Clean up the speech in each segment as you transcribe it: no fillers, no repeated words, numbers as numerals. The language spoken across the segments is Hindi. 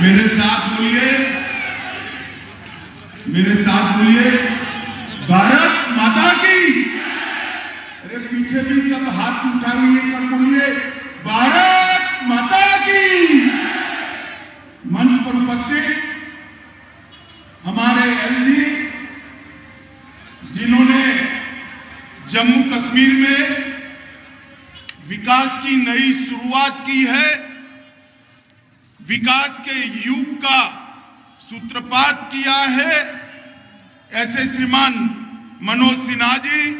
मेरे साथ बोलिए, मेरे साथ बोलिए, भारत माता की। अरे पीछे भी सब हाथ उठाइए, सब बोलिए भारत माता की। मंच पर उपस्थित हमारे एलजी, जिन्होंने जम्मू कश्मीर में विकास की नई शुरुआत की है, विकास के युग का सूत्रपात किया है, ऐसे श्रीमान मनोज सिन्हा जी,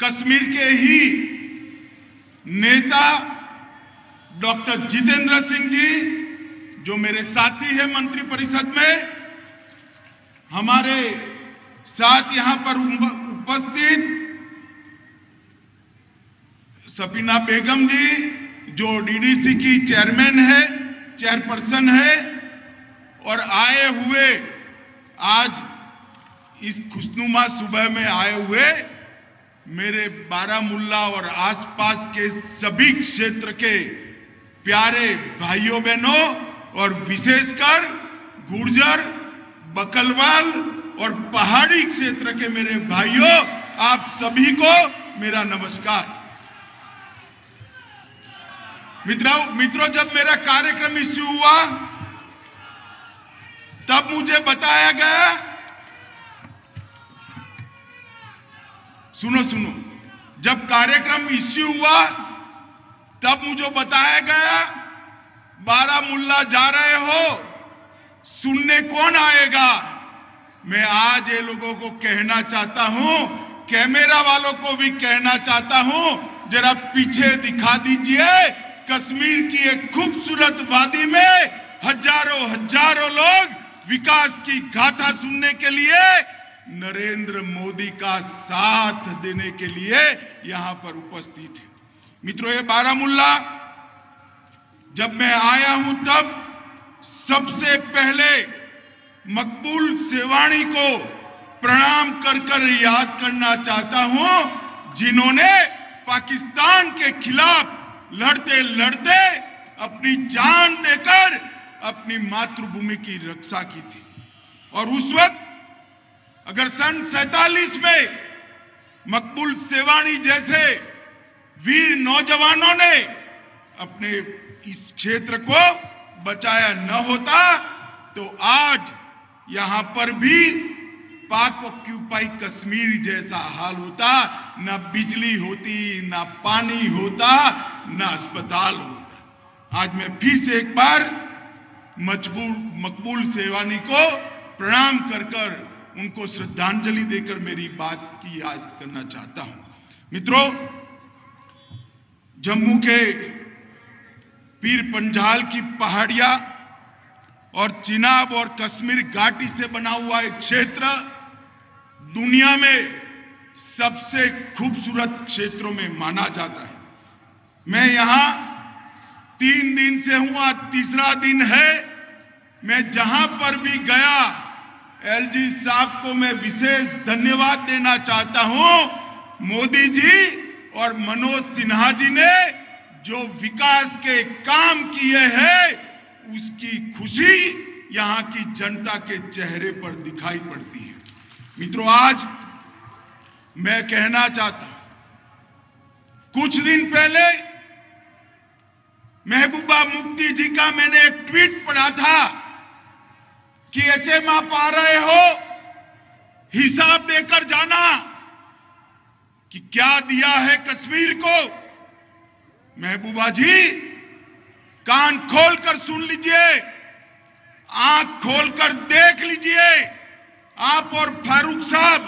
कश्मीर के ही नेता डॉक्टर जितेंद्र सिंह जी, जो मेरे साथी हैं मंत्रिपरिषद में, हमारे साथ यहां पर उपस्थित सफीना बेगम जी, जो डीडीसी की चेयरपर्सन है, और आए हुए आज इस खुशनुमा सुबह में आए हुए मेरे बारामुल्ला और आसपास के सभी क्षेत्र के प्यारे भाइयों बहनों, और विशेषकर गुर्जर, बकलवाल और पहाड़ी क्षेत्र के मेरे भाइयों, आप सभी को मेरा नमस्कार। मित्रों, जब मेरा कार्यक्रम इश्यू हुआ तब मुझे बताया गया, सुनो, जब कार्यक्रम इश्यू हुआ तब मुझे बताया गया बारामुल्ला जा रहे हो, सुनने कौन आएगा। मैं आज ये लोगों को कहना चाहता हूं, कैमरा वालों को भी कहना चाहता हूं, जरा पीछे दिखा दीजिए। कश्मीर की एक खूबसूरत वादी में हजारों लोग विकास की गाथा सुनने के लिए, नरेंद्र मोदी का साथ देने के लिए यहां पर उपस्थित है। मित्रों, ये बारामुल्ला जब मैं आया हूं तब सबसे पहले मकबूल सेवानी को प्रणाम कर याद करना चाहता हूं, जिन्होंने पाकिस्तान के खिलाफ लड़ते लड़ते अपनी जान देकर अपनी मातृभूमि की रक्षा की थी। और उस वक्त अगर सन 47 में मकबूल सेवानी जैसे वीर नौजवानों ने अपने इस क्षेत्र को बचाया न होता, तो आज यहां पर भी पाक ऑक्यूपाई कश्मीर जैसा हाल होता, ना बिजली होती, ना पानी होता, ना अस्पताल होता। आज मैं फिर से एक बार मकबूल सेवानी को प्रणाम कर उनको श्रद्धांजलि देकर मेरी बात की याद करना चाहता हूं। मित्रों, जम्मू के पीर पंजाल की पहाड़ियां और चिनाब और कश्मीर घाटी से बना हुआ एक क्षेत्र दुनिया में सबसे खूबसूरत क्षेत्रों में माना जाता है। मैं यहां 3 दिन से हूं, आज तीसरा दिन है। मैं जहां पर भी गया, एलजी साहब को मैं विशेष धन्यवाद देना चाहता हूं। मोदी जी और मनोज सिन्हा जी ने जो विकास के काम किए हैं, उसकी खुशी यहां की जनता के चेहरे पर दिखाई पड़ती है। मित्रों, आज मैं कहना चाहता हूं, कुछ दिन पहले महबूबा मुफ्ती जी का मैंने एक ट्वीट पढ़ा था कि एचएम आप आ रहे हो, हिसाब देकर जाना कि क्या दिया है कश्मीर को। महबूबा जी, कान खोलकर सुन लीजिए, आंख खोलकर देख लीजिए, आप और फारूक साहब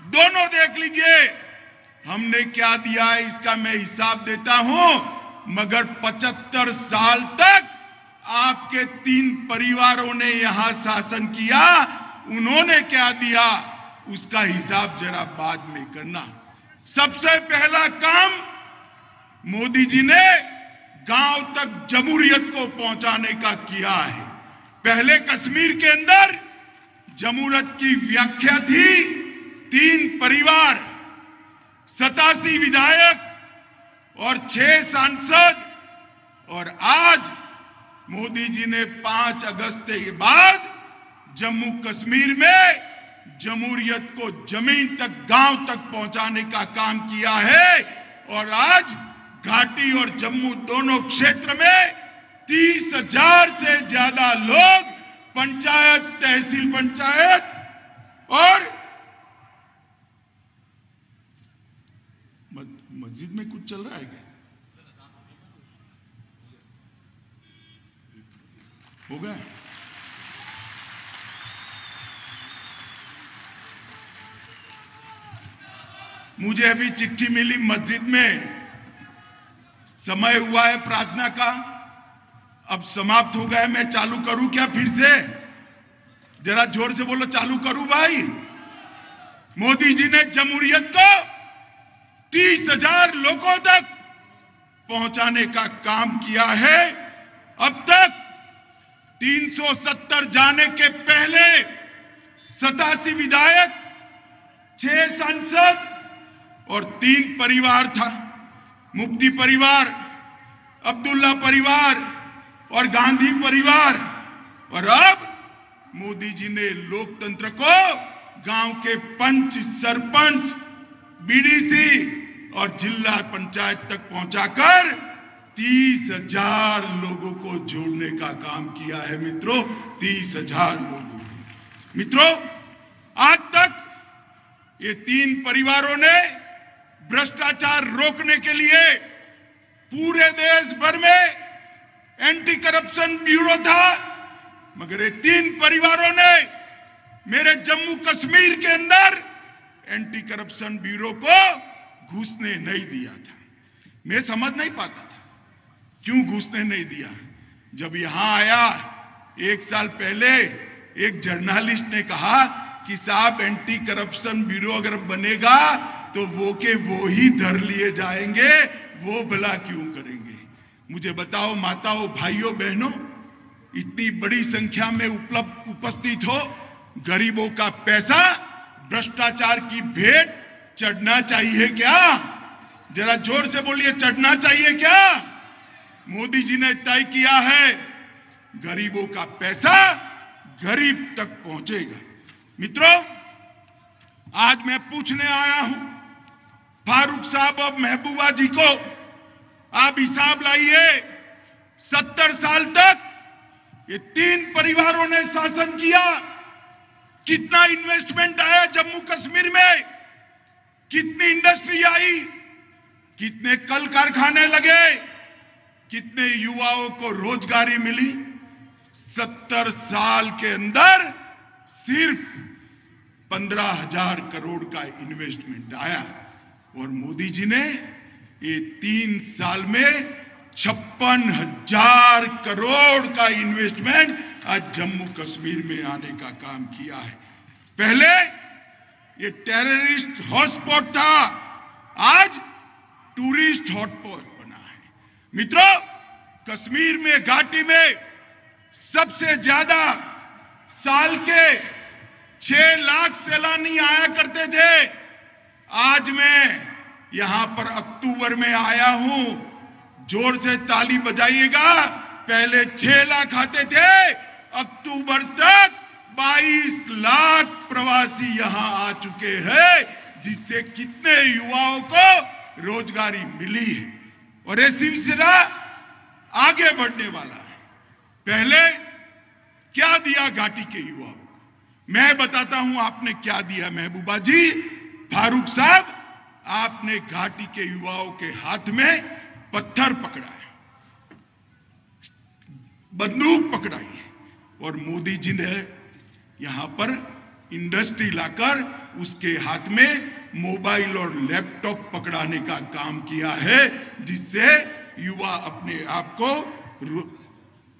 दोनों देख लीजिए, हमने क्या दिया है इसका मैं हिसाब देता हूं। मगर 75 साल तक आपके 3 परिवारों ने यहां शासन किया, उन्होंने क्या दिया उसका हिसाब जरा बाद में करना। सबसे पहला काम मोदी जी ने गांव तक जमहूरियत को पहुंचाने का किया है। पहले कश्मीर के अंदर जमहूरियत की व्याख्या थी 3 परिवार, 87 विधायक और 6 सांसद, और आज मोदी जी ने 5 अगस्त के बाद जम्मू कश्मीर में जमहूरियत को जमीन तक, गांव तक पहुंचाने का काम किया है। और आज घाटी और जम्मू दोनों क्षेत्र में 30,000 से ज्यादा लोग पंचायत, तहसील पंचायत और मस्जिद में कुछ चल रहा है क्या? हो गया? मुझे अभी चिट्ठी मिली, मस्जिद में समय हुआ है प्रार्थना का, अब समाप्त हो गया। मैं चालू करूं क्या फिर से? जरा जोर से बोलो, चालू करूं भाई? मोदी जी ने जमहूरियत को 30,000 लोगों तक पहुंचाने का काम किया है। अब तक 370 जाने के पहले 87 विधायक, 6 सांसद और 3 परिवार था। मुफ्ती परिवार, अब्दुल्ला परिवार और गांधी परिवार। और अब मोदी जी ने लोकतंत्र को गांव के पंच, सरपंच, बीडीसी और जिला पंचायत तक पहुंचाकर 30,000 लोगों को जोड़ने का काम किया है मित्रों। 30,000 लोगों को। मित्रों, आज तक ये 3 परिवारों ने भ्रष्टाचार रोकने के लिए पूरे देश भर में एंटी करप्शन ब्यूरो था, मगर ये 3 परिवारों ने मेरे जम्मू कश्मीर के अंदर एंटी करप्शन ब्यूरो को घुसने नहीं दिया था। मैं समझ नहीं पाता था क्यों घुसने नहीं दिया। जब यहां आया 1 साल पहले, एक जर्नलिस्ट ने कहा कि साहब एंटी करप्शन ब्यूरो अगर बनेगा तो वो के वो ही धर लिए जाएंगे, वो भला क्यों करेंगे। मुझे बताओ माताओं, भाइयों, बहनों, इतनी बड़ी संख्या में उपस्थित हो, गरीबों का पैसा भ्रष्टाचार की भेंट चढ़ना चाहिए क्या? जरा जोर से बोलिए, चढ़ना चाहिए क्या? मोदी जी ने तय किया है गरीबों का पैसा गरीब तक पहुंचेगा। मित्रों, आज मैं पूछने आया हूं फारूक साहब और महबूबा जी को, आप हिसाब लाइए, 70 साल तक ये 3 परिवारों ने शासन किया। कितना इन्वेस्टमेंट आया जम्मू कश्मीर में, कितनी इंडस्ट्री आई, कितने कल कारखाने लगे, कितने युवाओं को रोजगारी मिली। 70 साल के अंदर सिर्फ 15,000 करोड़ का इन्वेस्टमेंट आया। और मोदी जी ने ये 3 साल में 56,000 करोड़ का इन्वेस्टमेंट आज जम्मू कश्मीर में आने का काम किया है। पहले ये टेररिस्ट हॉटस्पॉट था, आज टूरिस्ट हॉटस्पॉट बना है। मित्रों, कश्मीर में, घाटी में सबसे ज्यादा साल के 6 लाख सैलानी आया करते थे। आज मैं यहां पर अक्टूबर में आया हूं, जोर से ताली बजाइएगा। पहले 6 लाख आते थे, अक्टूबर तक 22 लाख प्रवासी यहां आ चुके हैं, जिससे कितने युवाओं को रोजगारी मिली है। और ये सिलसिला आगे बढ़ने वाला है। पहले क्या दिया घाटी के युवाओं को, मैं बताता हूं आपने क्या दिया। महबूबा जी, फारूक साहब, आपने घाटी के युवाओं के हाथ में पत्थर पकड़ा है, बंदूक पकड़ाई है। और मोदी जी ने यहां पर इंडस्ट्री लाकर उसके हाथ में मोबाइल और लैपटॉप पकड़ाने का काम किया है, जिससे युवा अपने आप को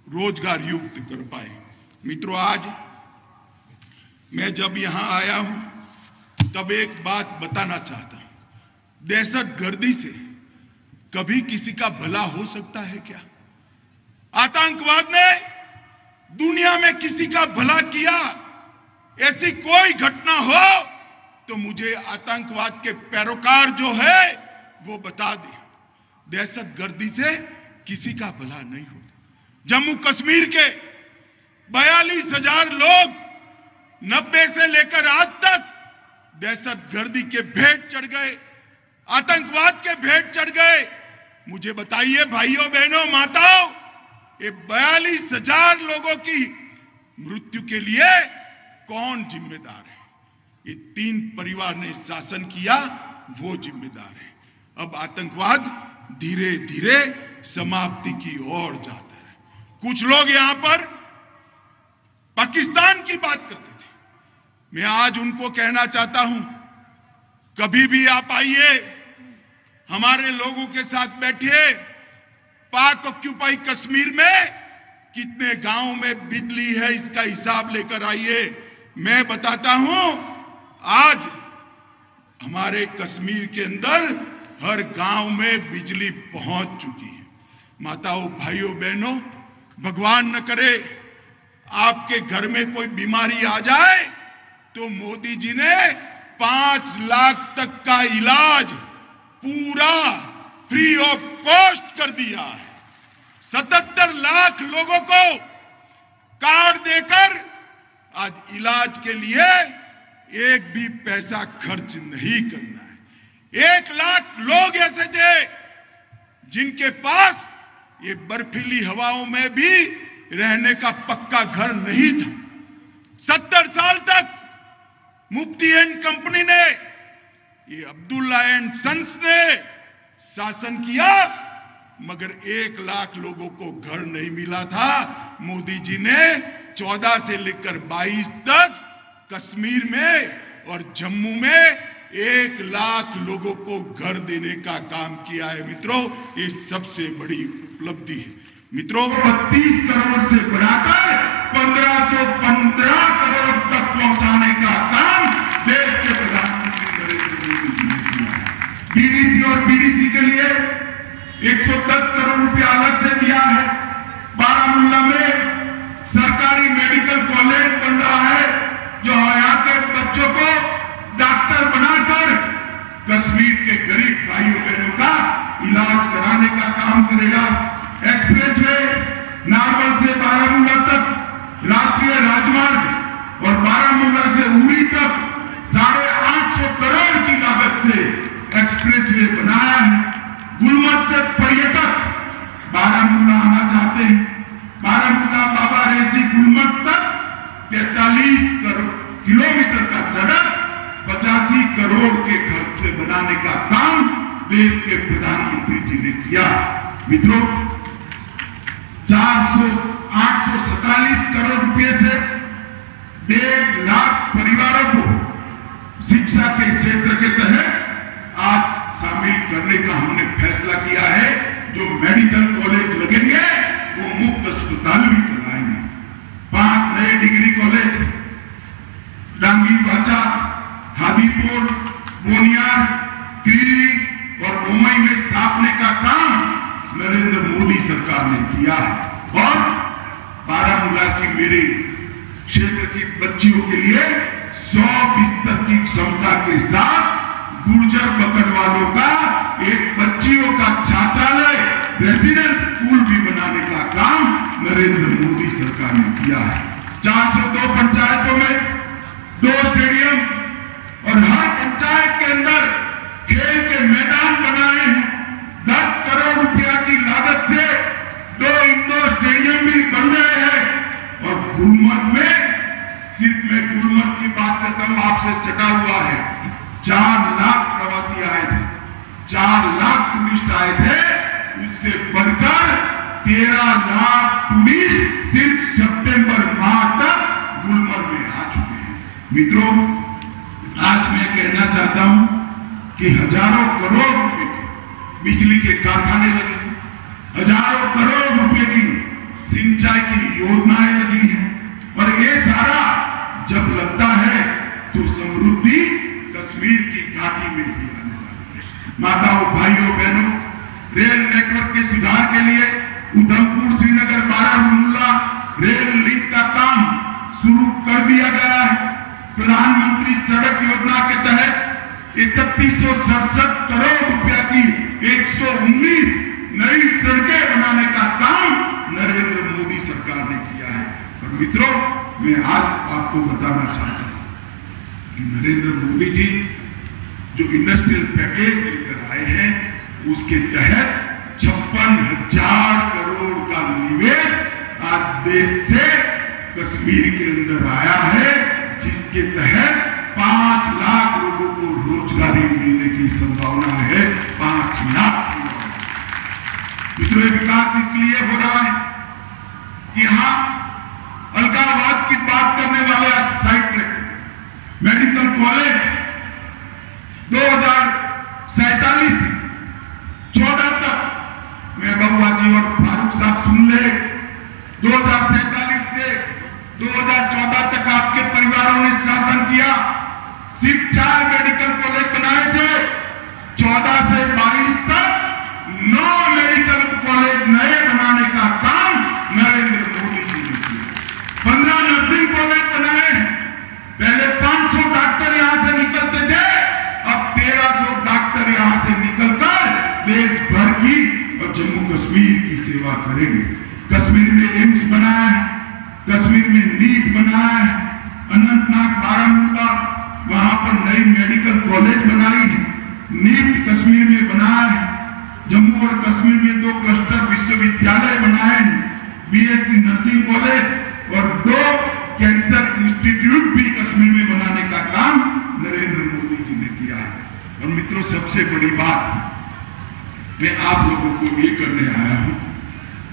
रोजगार युक्त कर पाए। मित्रों, आज मैं जब यहां आया हूं तब एक बात बताना चाहता हूं। दहशतगर्दी से कभी किसी का भला हो सकता है क्या? आतंकवाद ने दुनिया में किसी का भला किया, ऐसी कोई घटना हो तो मुझे आतंकवाद के पैरोकार जो है वो बता दे। दहशतगर्दी से किसी का भला नहीं होता। जम्मू कश्मीर के 42,000 लोग 90 से लेकर आज तक दहशतगर्दी के भेंट चढ़ गए, आतंकवाद के भेंट चढ़ गए। मुझे बताइए भाइयों बहनों माताओं, ये 42,000 लोगों की मृत्यु के लिए कौन जिम्मेदार है? ये 3 परिवार ने शासन किया, वो जिम्मेदार है। अब आतंकवाद धीरे धीरे समाप्ति की ओर जाता है। कुछ लोग यहां पर पाकिस्तान की बात करते थे। मैं आज उनको कहना चाहता हूं, कभी भी आप आइए, हमारे लोगों के साथ बैठिए। पाक ऑक्यूपाई कश्मीर में कितने गांवों में बिजली है, इसका हिसाब लेकर आइए। मैं बताता हूं, आज हमारे कश्मीर के अंदर हर गांव में बिजली पहुंच चुकी है। माताओं, भाइयों, बहनों, भगवान न करे आपके घर में कोई बीमारी आ जाए तो मोदी जी ने 5 लाख तक का इलाज पूरा फ्री ऑफ कॉस्ट कर दिया है। 77 लाख लोगों को कार्ड देकर आज इलाज के लिए एक भी पैसा खर्च नहीं करना है। 1 लाख लोग ऐसे थे जिनके पास ये बर्फीली हवाओं में भी रहने का पक्का घर नहीं था। 70 साल तक मुफ्ती एंड कंपनी ने, ये अब्दुल्ला एंड सन्स ने शासन किया, मगर 1 लाख लोगों को घर नहीं मिला था। मोदी जी ने 14 से लेकर 22 तक कश्मीर में और जम्मू में 1 लाख लोगों को घर देने का काम किया है। मित्रों, ये सबसे बड़ी उपलब्धि है। मित्रों, 32 करोड़ से बढ़ाकर 1515 करोड़ तक पहुंचाने का काम देश के प्रधानमंत्री नरेंद्र मोदी जी ने किया है। बीडीसी और बीडीसी के लिए 110 करोड़ रुपया अलग से दिया है। बारामूला में सरकारी मेडिकल कॉलेज बन रहा है, जो यहाँ के बच्चों को डॉक्टर बनाकर कश्मीर के गरीब भाइयों बहनों का इलाज कराने का काम करेगा। एक्सप्रेसवे नारवल से बारामूला तक, राष्ट्रीय राजमार्ग और बारामूला से उरी तक 850 करोड़ की लागत से एक्सप्रेसवे बनाया है। गुलमर्ग से पर्यटक बारामूला आना चाहते हैं। बारामूला बाबा रेसी गुलमर्ग तक 43 किलोमीटर का सड़क 85 करोड़ के खर्च से बनाने का काम देश के प्रधानमंत्री जी ने किया। मित्रों, 847 करोड़ रुपए से 1.5 लाख परिवारों को शिक्षा के क्षेत्र के तहत आज शामिल करने का हमने फैसला किया है। जो मेडिकल कॉलेज लगेंगे वो मुफ्त अस्पताल भी चलाएंगे। 5 नए डिग्री कॉलेज डांगी बाचा, हादीपुर, बोनियार, क्रीरी और मुंबई में स्थापने का काम नरेंद्र मोदी सरकार ने किया है। और बारामूला की मेरे क्षेत्र की बच्चियों के लिए 100 बिस्तर की क्षमता के साथ गुर्जर बकरवालों का एक बच्चियों का छात्रालय, रेसिडेंस स्कूल भी बनाने का काम नरेंद्र मोदी सरकार ने किया है। 402 पंचायतों में 2 स्टेडियम और हर पंचायत के अंदर खेल के मैदान बनाए हैं। 10 करोड़ रुपया की लागत से 2 इंडोर स्टेडियम भी बन रहे हैं। और गुलमर्ग में, सिर्फ मैं गुलमर्ग की बात करता हूं, आपसे सटा हुआ है, 4 लाख प्रवासी आए थे, 4 लाख टूरिस्ट आए थे। उससे बढ़कर 13 लाख टूरिस्ट सिर्फ सितंबर माह तक गुलमर्ग में आ चुके हैं। मित्रों, आज मैं कहना चाहता हूं कि हजारों करोड़ रुपए के बिजली के कारखाने लगे, हजारों करोड़ रुपए की सिंचाई की योजनाएं लगी हैं। और ये सारा जब लगता है तो समृद्धि कश्मीर की घाटी में भी आने वाली है। माताओं, भाइयों, बहनों, रेल नेटवर्क के सुधार के लिए उधमपुर श्रीनगर बारामूला रेल लिंक का काम शुरू कर दिया गया है। प्रधानमंत्री सड़क योजना के तहत 3167 करोड़ रुपया की 119 नई सड़कें बनाने का काम नरेंद्र मोदी मित्रों, मैं आज आपको बताना चाहता हूं कि नरेंद्र मोदी जी जो इंडस्ट्रियल पैकेज लेकर आए हैं, उसके तहत 56,000 करोड़ का निवेश आज देश से कश्मीर के अंदर आया है, जिसके तहत 5 लाख लोगों को रोजगारी मिलने की संभावना है। 5 लाख। मित्रों, विकास इसलिए हो रहा है कि यहां अलगाववाद की बात करने वाले आज साइड ट्रैक मेडिकल कॉलेज 2047 से 14 तक, मैं बबुआ जी और फारूक साहब सुन ले, 2047 से 2014 तक आपके परिवारों ने शासन किया, सिर्फ 4 मेडिकल कॉलेज बनाए थे। 14 से 22 तक 9 मेडिकल कॉलेज नए बनाने का काम नरेंद्र मोदी जी ने किया। 15 नर्सिंग कॉलेज बनाए। पहले 500 डॉक्टर यहां से निकलते थे, अब 1300 डॉक्टर यहां से निकलकर देश भर की और जम्मू कश्मीर की सेवा करेंगे। कश्मीर में एम्स बनाया है, कश्मीर में नीट बनाया है, अनंतनाग, बारामूला, वहां पर नई मेडिकल कॉलेज बनाई है, नीट कश्मीर में बनाया है। जम्मू और कश्मीर में 2 क्लस्टर विश्वविद्यालय बनाए हैं, बीएससी नर्सिंग कॉलेज और 2 कैंसर इंस्टीट्यूट भी कश्मीर में बनाने का काम नरेंद्र मोदी जी ने किया है। और मित्रों, सबसे बड़ी बात मैं आप लोगों को ये करने आया हूं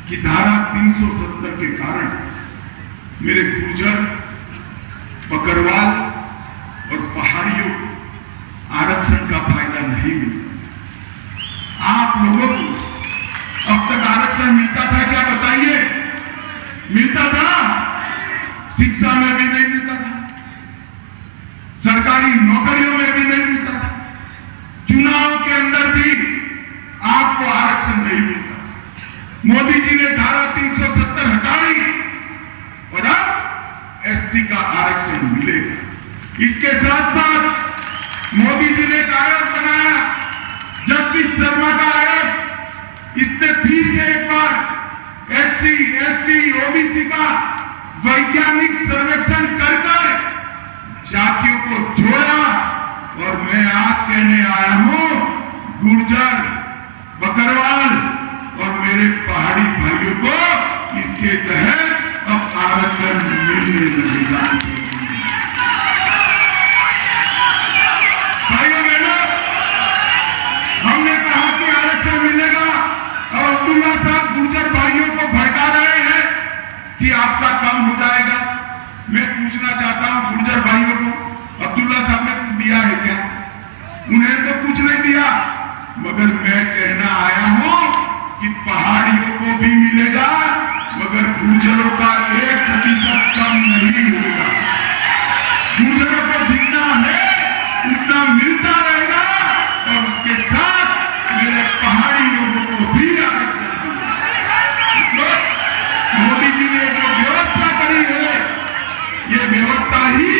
कि धारा 370 के कारण मेरे गुर्जर, बकरवाल और पहाड़ियों को आरक्षण का फायदा नहीं मिलता। आप लोगों को अब तक आरक्षण मिलता था क्या, बताइए? मिलता था? शिक्षा में भी नहीं मिलता था, सरकारी नौकरियों में भी नहीं मिलता था, चुनाव के अंदर भी आपको आरक्षण नहीं मिलता। मोदी जी ने धारा 370 हटाई और अब एसटी का आरक्षण मिलेगा। इसके साथ साथ मोदी जी ने एक आयोग बनाया, जस्टिस शर्मा का आयोग। इसने फिर से एक बार एससी, एसटी, ओबीसी का वैज्ञानिक सर्वेक्षण कर जातियों को जोड़ा। और मैं आज कहने आया हूं, गुर्जर, बकरवाल और मेरे पहाड़ी भाइयों को इसके तहत अब आरक्षण मिलने लगेगा। भाइयों बहनों, हमने कहा कि आरक्षण मिलेगा और अब्दुल्ला साहब गुर्जर भाइयों को भड़का रहे हैं कि आपका कम हो जाएगा। मैं पूछना चाहता हूं गुर्जर भाइयों को, अब्दुल्ला साहब ने कुछ दिया है क्या? उन्हें तो कुछ नहीं दिया, मगर मैं कहना आया हूं कि पहाड़ियों को भी मिलेगा, मगर गुर्जरों का 1% कम नहीं होगा। गुर्जरों को जितना है उतना मिलता रहेगा और उसके साथ मेरे पहाड़ी लोगों को भी आरक्षण मिलेगा। मोदी जी ने जो व्यवस्था करी है, ये व्यवस्था ही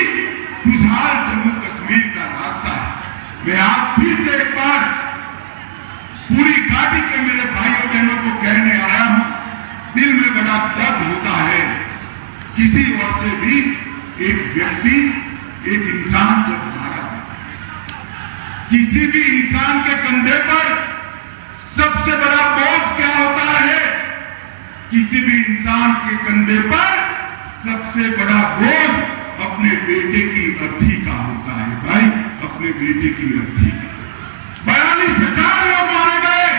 खुशहाल जम्मू कश्मीर का रास्ता है। मैं आज फिर से एक बार पूरी घाटी के मेरे भाइयों बहनों को कहने आया हूं, दिल में बड़ा दर्द होता है किसी ओर से भी एक व्यक्ति, एक इंसान जब मारा जाता है। किसी भी इंसान के कंधे पर सबसे बड़ा बोझ क्या होता है? किसी भी इंसान के कंधे पर सबसे बड़ा बोझ अपने बेटे की अर्थी का होता है। भाई, अपने बेटे की अर्थी का। 42,000 लोग मारे गए।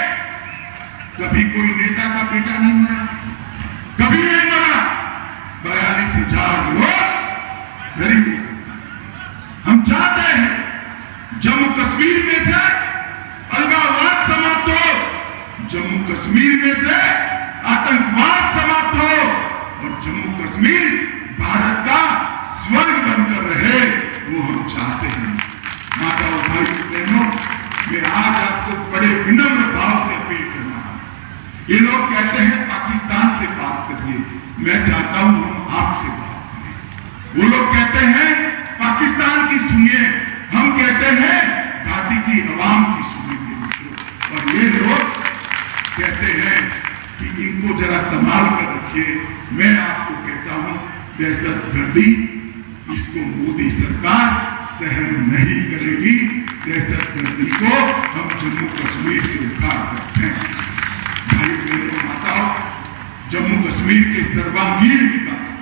कभी कोई नेता का बेटा नहीं मरा, कभी नहीं मरा। 42,000 लोग गरीब। हम चाहते हैं जम्मू कश्मीर में से अलगाववाद समाप्त हो, जम्मू कश्मीर में से आतंकवाद समाप्त हो और जम्मू कश्मीर भारत का स्वर्ग बनकर रहे, वो हम चाहते हैं। माताओं, भाइयों, बहनों, मैं आज आपको बड़े विनम्र भाव से अपील करना है। ये लोग कहते हैं पाकिस्तान से बात करिए, मैं चाहता हूं हम आपसे बात करें। वो लोग कहते हैं पाकिस्तान की सुनिए, हम कहते हैं घाटी की आवाम की सुनिए मित्रों। और ये लोग कहते हैं कि इनको जरा संभाल कर रखिए। मैं आपको कहता हूं दहशतगर्दी, इसको मोदी सरकार सहन नहीं करेगी। दहशतगर्दी को हम जम्मू कश्मीर से उखाड़ कर फेंकेंगे। भाई बहनों माताओं, जम्मू कश्मीर के सर्वांगीण विकास,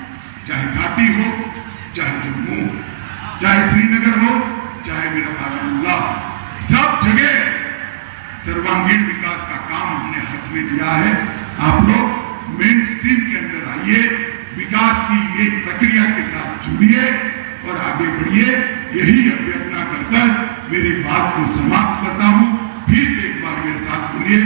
चाहे घाटी हो, चाहे जम्मू हो, चाहे श्रीनगर हो, चाहे मेरा बारामूला, सब जगह सर्वांगीण विकास का काम हमने हाथ में लिया है। आप लोग मेन स्ट्रीम के अंदर आइए, विकास की एक प्रक्रिया के साथ जुड़िए और आगे बढ़िए। यही अभ्यर्थना कर मेरी बात को समाप्त करता हूं। फिर से एक बार मेरे साथ बोलिए,